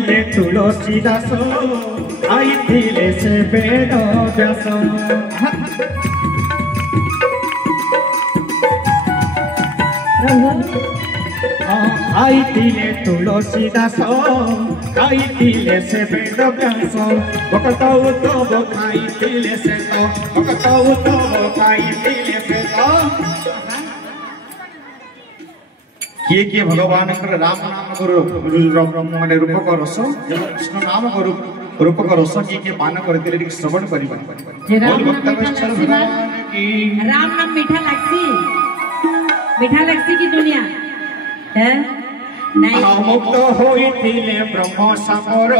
आईथिले तुलसी दास आईथिले से वेद व्यास आईथिले तुलसी दास आईथिले से वेद व्यास भक्तौ तब खाईथिले से तो भक्तौ तब खाईथिले से तो किए भगवान राम नाम माने रूपक रस कृष्ण नाम रूपक रस किए पान करते श्रवण कर राम नाम मीठा लगसी की दुनिया है मुक्त होइथिले ब्रह्म सागर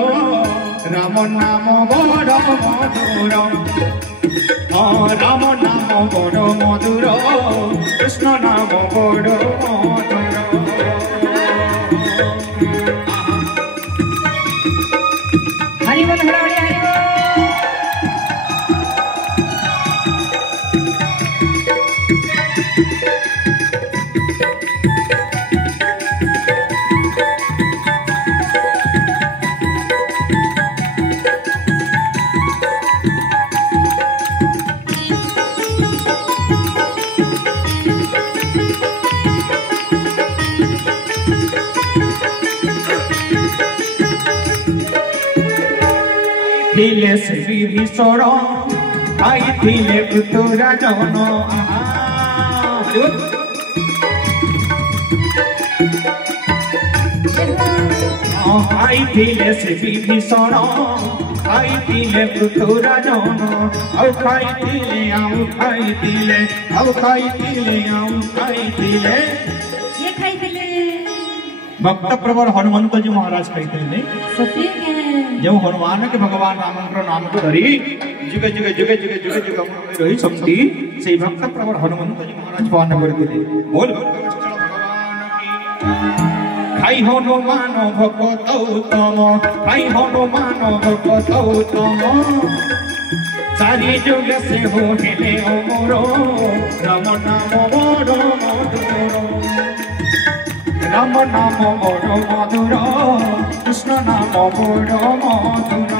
राम नाम बड़ मधुर राम नाम बड़ मधुर कृष्ण नाम बड़ मधुर हरि बोल हरि बोल थिले श्री विष्णु आईथिले पृथुराजन आईथिले श्री विष्णु आईथिले पृथुराजन आउ खाईथिले ये खाईथिले भक्त प्रवर हनुमंत जी महाराज खाईथिले सत्य है जो हनुमान के भगवान राम नाम को धरी जुगे जुगे जुगे जुगे जुगे जुगे रही शक्ति से भक्त प्रवर हनुमंत जी महाराज पान करते बोल खाई हनुमान भगत उत्तम खाई हनुमान भगत उत्तम चारि जुग से हो हेले अमर राम नाम बड़ मधुर राम नाम बड़ मधुर कृष्ण नाम बड़ मधुर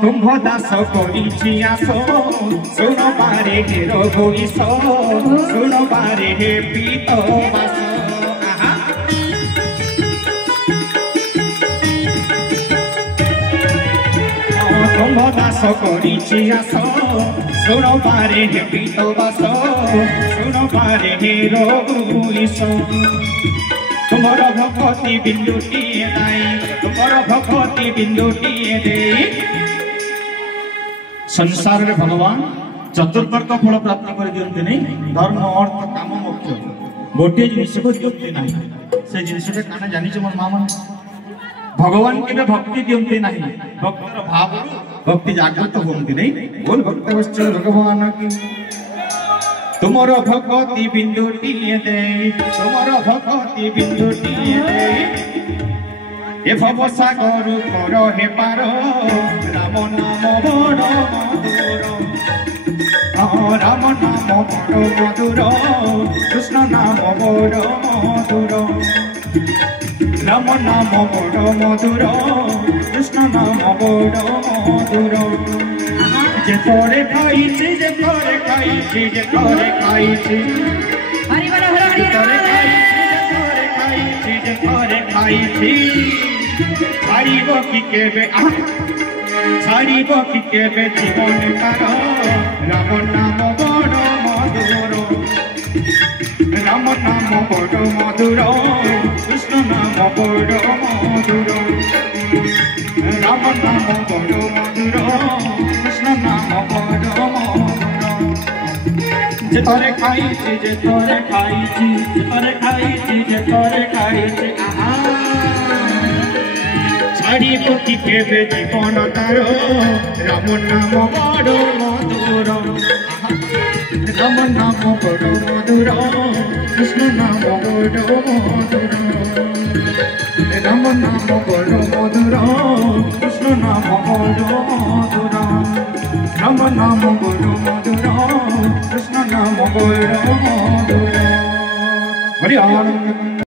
तुम दास करी आस सुन बारे हे रघुईश सुन बारे हे पीत बास तुम दास करी आस सुन बारे हे पीत बास सुन बारे हे रघुईश तुमर भक्ति बिंदुटिए नाई तुमर भक्ति बिंदुटिए दे संसार रे भगवान चतुर्वर्ग फल प्राप्त कर दियंते नहीं धर्म अर्थ काम मोक्ष गोटे जिनिस को दियंते नहीं से जिनिस के काना जानि छ मोर मामा भगवान के भक्ति दियंते नहीं भक्तर भाव भक्ति जागृत होंती नहीं बोल भक्त वत्सल भगवान की तुमर भक्ति बिंदुटिए दे तुमर भक्ति बिंदुटिए दे ए भव सागर कर हे पार राम नाम बड़ मधुर राम नाम बड़ मधुर कृष्ण नाम बड़ मधुर राम नाम बड़ मधुर कृष्ण नाम बड़ मधुर जे करे खाईछि जे करे खाईछि जे करे खाईछि हरि बोल हरि जे करे खाईछि छाड़िब कि केबे जीवन तार राम नाम बड़ मधुर राम नाम बड़ मधुर कृष्ण नाम बड़ मधुर राम नाम बड़ मधुर कृष्ण नाम बड़ मधुर যে তরে খাইছি যে তরে খাইছি যে তরে খাইছি যে তরে খাইছি আহা ছাড়িব কি কেবে জীবন তার রাম নাম বড় মধুর রাম নাম বড় মধুর কৃষ্ণ নাম বড় মধুর রাম নাম